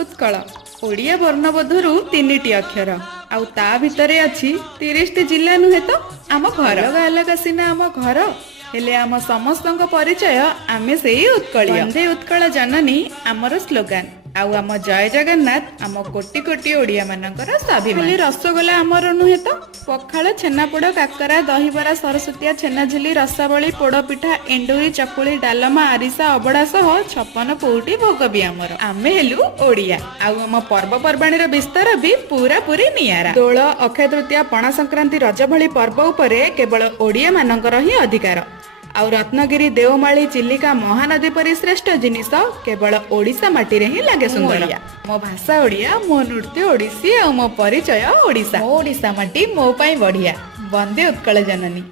उत्कल ओडिया वर्णबोधरू 3टी अक्षर आउ ता भितरे अछि 30टी जिल्ला नुहे तो आम घर अलग सिना आम घर हेले आम समस्तଙ୍କ परिचय आमे सेही उत्कलिया वंदे उत्कल जननी आमर स्लोगान आउ आम जय जगन्नाथ आम कोटि कोटि ओडिया मानकर स्वाभिमान रसगोला आमर नुहे तो पखाल छेनापोड़ काकरा दहीबरा सरस्वतिया छेनाझिली रसावली पोड़पिठा एंडुरी चकुली डालमा आरिसा अबड़ा सह 56 पौटी भोग भी आमर आमे हेलु ओडिया आउ आम पर्वपर्वाणी विस्तार भी पूरा पूरी नियारा दोल अक्षय तृतीया पणा संक्रांति रज भली पर्व उपरे केवल ओडिया मानकर ही अधिकार आउ रत्नगिरी देवमाली चिलिका महानदी परी श्रेष्ठ जिनिस केवल ओडिशा माटी रे ही लागे सुंदर मो भाषा ओडिया मो नृत्य ओडिसी और मो परिचय ओडिशा मो ओडिशा माटी मो पाई बढ़िया वंदे उत्कल जननी।